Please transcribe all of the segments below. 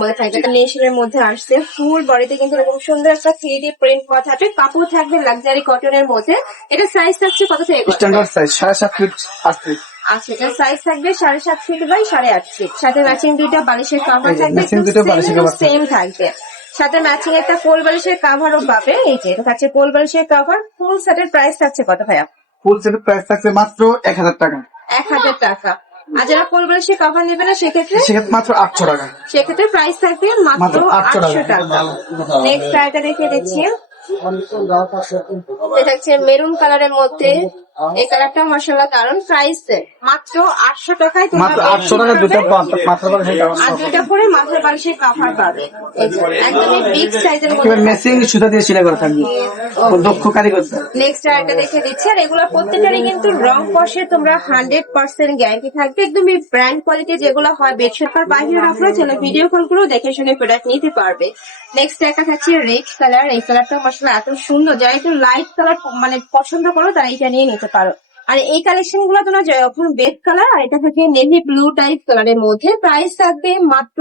মধ্যে থাকবে নেশনের মধ্যে আসছে ফুল বডিতে কিন্তু এরকম সুন্দর একটা 3D প্রিন্ট করা থাকবে। কাপড় থাকবে লাক্সারি কটনের মধ্যে। এটা সাইজ থাকছে কত থেকে কত? Standard size 7.5 feet 8 feet. আচ্ছা, এটা সাইজ থাকবে 7.5 ফিট বাই 8.5 ফিট। সাথে ম্যাচিং দুইটা বালিশের কভার থাকবে, ম্যাচিং দুটো বালিশের কভার সেম থাকবে। সাথে ম্যাচিং একটা কোল বালিশের কভারও পাবে। এই যে এটা থাকছে কোল বালিশের কভার। ফুল সেটের প্রাইস থাকছে কত ভাইয়া? ফুল সেটের প্রাইস থাকছে মাত্র 1000 টাকা। 1000 টাকা। আর যারা কোল বালিশের কভার নেবে না সেক্ষেত্রে মাত্র 800 টাকা। সেক্ষেত্রে প্রাইস থাকবে মাত্র 800 টাকা। নেক্সট আইটা দেখে দিচ্ছি, এটা হচ্ছে মেরুন কালারের মধ্যে। এই কালারটা মাশাআল্লাহ দারুন। প্রাইস মাত্র 800 টাকায় তোমরা মাত্র 800 টাকা দুটো মাত্র আর দুইটা করে মাথার বালিশের কভার পাবে। একদমই বিগ সাইজের মধ্যে মেসিং সুতা দিয়ে সেলাই করা থাকবে, দক্ষ কারিগর। নেক্সট আইটা দেখে দিচ্ছি, আর এগুলো প্রত্যেকটারই কিন্তু রং কষে তোমরা 100% গ্যারান্টি থাকবে। একদমই ব্র্যান্ড কোয়ালিটি যেগুলো হয় বেডশিট আর বাইরের আপনারা চলে ভিডিও কল করে দেখে শুনে প্রোডাক্ট নিতে পারবে। নেক্সট একটা থাকছে রেড কালার। এই কালারটা মাশাআল্লাহ এত সুন্দর, যারা একটু লাইট কালার মানে পছন্দ করো তারা এটা নিয়ে নিতে পারো। আর এই কালেকশন গুলো তোমরা যখন বেড কালার, আর এটা থাকে নেভি ব্লু টাইপ কালারের মধ্যে। প্রাইস থাকবে মাত্র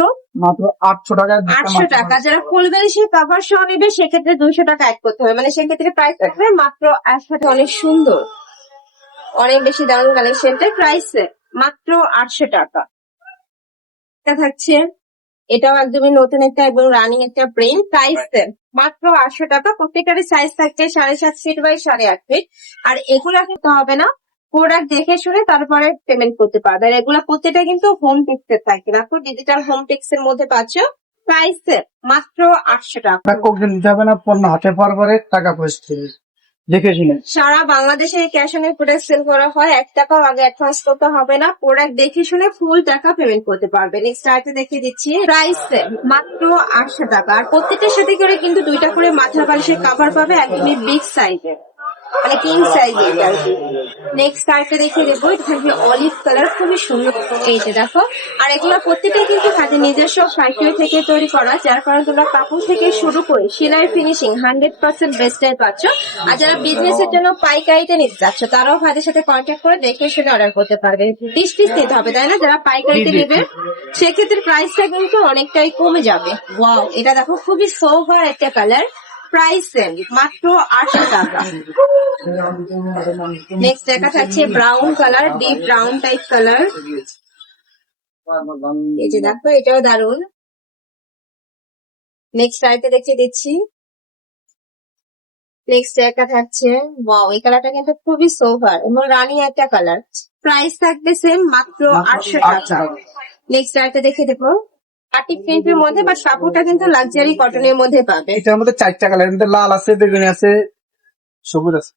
800 টাকা। 800 টাকা। যারা ফুল বালিশের কভার সহ নেবে সেক্ষেত্রে 200 টাকা অ্যাড করতে হবে, মানে সেক্ষেত্রে প্রাইস থাকবে মাত্র 800 টাকা। অনেক সুন্দর, অনেক বেশি দারুন কালেকশনটা। প্রাইস মাত্র 800 টাকা। এটা থাকছে, এটাও একদমই নতুন একটা এবং রানিং একটা প্রিন্ট। প্রাইস মাত্র 800 টাকা। প্রত্যেকটারই সাইজ থাকছে 7.5 ফিট বাই 8.5 ফিট। আর এগুলা কিন্তু হবে না, প্রোডাক্ট দেখে শুনে তারপরে পেমেন্ট করতে পারবে। আর এগুলা প্রত্যেকটা কিন্তু হোম টেক্সের থাকে না, ডিজিটাল হোম টেক্স এর মধ্যে পাচ্ছ। প্রাইস মাত্র 800 টাকা। কোকদিন দিতে হবে না, পণ্য হাতে পাওয়ার পরে টাকা পয়সা দেখে শুনে। সারা বাংলাদেশে ক্যাশ অন প্রোডাক্ট সেল করা হয়, 1 টাকাও আগে অ্যাডভান্স করতে হবে না। প্রোডাক্ট দেখে শুনে ফুল টাকা পেমেন্ট করতে পারবে। নেক্সট আইতে দেখিয়ে দিচ্ছি, প্রাইস মাত্র 800 টাকা। আর প্রত্যেকটার সাথে করে কিন্তু দুইটা করে মাথার বালিশের কভার পাবে, একদমই বিগ সাইজের, মানে কিং সাইজের আর কি। নেক্সট আইটা দেখিয়ে দেবো, এটা থাকবে অলিভ কালার, খুবই সুন্দর। এই যে দেখো, আর এগুলো প্রত্যেকটাই কিন্তু হাতে নিজস্ব ফ্যাক্টরি থেকে তৈরি করা, যার কারণে তোমরা কাপড় থেকে শুরু করে সেলাই ফিনিশিং 100% বেস্টাই পাচ্ছ। আর যারা বিজনেস এর জন্য পাইকারিতে নিতে যাচ্ছ তারাও ভাইদের সাথে কন্ট্যাক্ট করে দেখে শুনে অর্ডার করতে পারবে। 20 পিস নিতে হবে, তাই না? যারা পাইকারিতে নেবে সেক্ষেত্রে প্রাইসটা কিন্তু অনেকটাই কমে যাবে। ওয়াও, এটা দেখো খুবই সোভার একটা কালার। প্রাইস মাত্র 800 টাকা। নেক্সট দেখা যাচ্ছে brown colour, deep brown type colour. এই যে দেখো, এটাও দারুন। নেক্সট আইতে দেখিয়ে দিচ্ছি, নেক্সট একটা থাকছে, ওয়াও, এই কালারটা কিন্তু খুবই সোভার এবং রানি একটা কালার। প্রাইস থাকবে সেম মাত্র 800 টাকা। নেক্সট আইতে দেখে দেবো, পার্টি প্রিন্টের মধ্যে, বা কাপড়টা কিন্তু লাক্সারি কটনের মধ্যে পাবে। এটার মধ্যে 4টা কালার, লাল আছে, বেগুনি আছে, সবুজ আছে।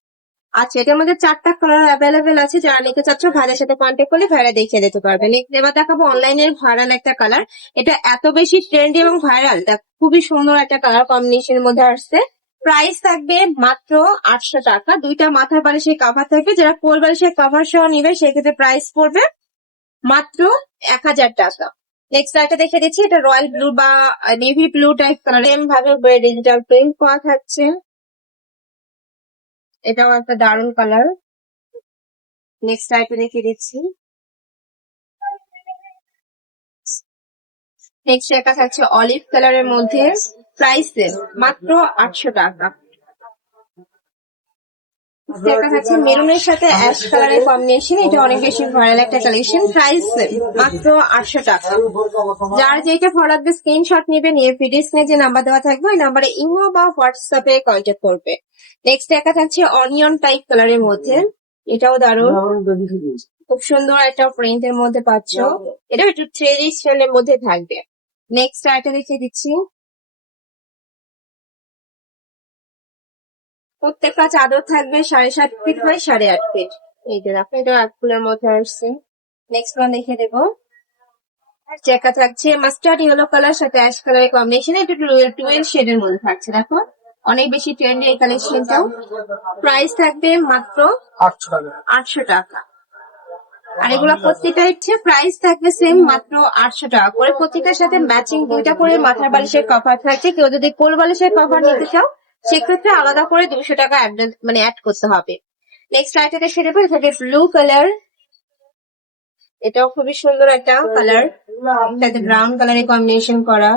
আচ্ছা, এটার মধ্যে 4টা কালার অ্যাভেলেবেল আছে। যারা নিতে চাচ্ছ ভাইয়ের সাথে কন্ট্যাক্ট করলে ভাইরা দেখিয়ে দিতে পারবে। নেক্সট এবার দেখাবো অনলাইনের ভাইরাল একটা কালার। এটা এত বেশি ট্রেন্ডি এবং ভাইরাল, খুবই সুন্দর একটা কালার কম্বিনেশনের মধ্যে আসছে। প্রাইস থাকবে মাত্র 800 টাকা। দুইটা মাথার বালিশের কভার থাকবে। যারা কোল বালিশের কভার সহ নিবে সেক্ষেত্রে প্রাইস পড়বে মাত্র 1000 টাকা। নেক্সট একটা দেখে দিচ্ছি, এটা রয়্যাল ব্লু বা navy blue type colour, same ভাবে ডিজিটাল প্রিন্ট করা থাকছে। এটাও একটা দারুন কালার। নেক্সট আইটা দেখিয়ে দিচ্ছি, নেক্সট একটা থাকছে অলিভ কালারের মধ্যে। প্রাইস মাত্র 800 টাকা। একটা থাকছে মেরুনের সাথে অ্যাশ কালারের কম্বিনেশন, এটা অনেক বেশি ভাইরাল একটা কালেকশন। প্রাইস মাত্র 800 টাকা। যার যেটা ভালো লাগবে স্ক্রিনশট নিবে, নিয়ে ভিডিও স্ক্রিনে যে নাম্বার দেওয়া থাকবে ওই নাম্বারে ইমো বা হোয়াটসঅ্যাপে কন্ট্যাক্ট করবে। নেক্সট একটা থাকছে অনিয়ন টাইপ কালারের মধ্যে, এটাও দারুন, খুব সুন্দর একটা প্রিন্টের মধ্যে পাচ্ছ। এটা একটু 3D স্টাইলের মধ্যে থাকবে। নেক্সট আইটা দেখিয়ে দিচ্ছি, প্রত্যেকটা চাদর থাকবে 7.5 ফিট বাই 8.5 ফিট। এই যে দেখো, এটা এক ফুলের মধ্যে আসছে। নেক্সট ওয়ান দেখিয়ে দেবো, চেকা থাকছে মাস্টার্ড ইয়েলো কালার সাথে অ্যাশ কালারের কম্বিনেশন, এটা 12 শেডের মধ্যে থাকছে। দেখো, অনেক বেশি ট্রেন্ডি এই কালেকশনটাও। প্রাইস থাকবে মাত্র 800 টাকা। আর এগুলো প্রত্যেকটা হচ্ছে প্রাইস থাকবে সেম মাত্র 800 টাকা করে। প্রত্যেকটার সাথে ম্যাচিং দুইটা করে মাথার বালিশের কভার থাকছে। কেউ যদি কোল বালিশের কভার নিতে চাও সেক্ষেত্রে আলাদা করে 200 টাকা মানে অ্যাড করতে হবে। নেক্সট আইটেমটা সেটা থাকে ব্লু কালার। এটাও খুবই সুন্দর একটা কালার, সাথে ব্রাউন কালারের কম্বিনেশন করা,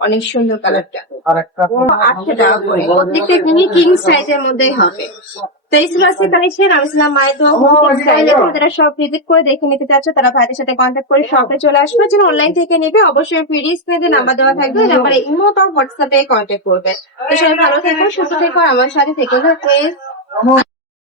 অনেক সুন্দর কালারটা। আর একটা 800 টাকা করে, প্রত্যেকটা মিনি কিং সাইজের মধ্যেই হবে। তো এই ছিল আজকে কালেকশন। আমি ছিলাম মাইতো স্টাইলে। যারা সব ভিজিট করে দেখে নিতে চাচ্ছ তারা ভাইদের সাথে কন্ট্যাক্ট করে শপে চলে আসবে। যেন অনলাইন থেকে নেবে অবশ্যই ফ্রি স্ক্রিনে নাম্বার দেওয়া থাকবে, ওই নাম্বারে ইমো বা হোয়াটসঅ্যাপে কন্ট্যাক্ট করবে। তো সবাই ভালো থেকো, সুস্থ থেকো, আমার সাথে থেকো।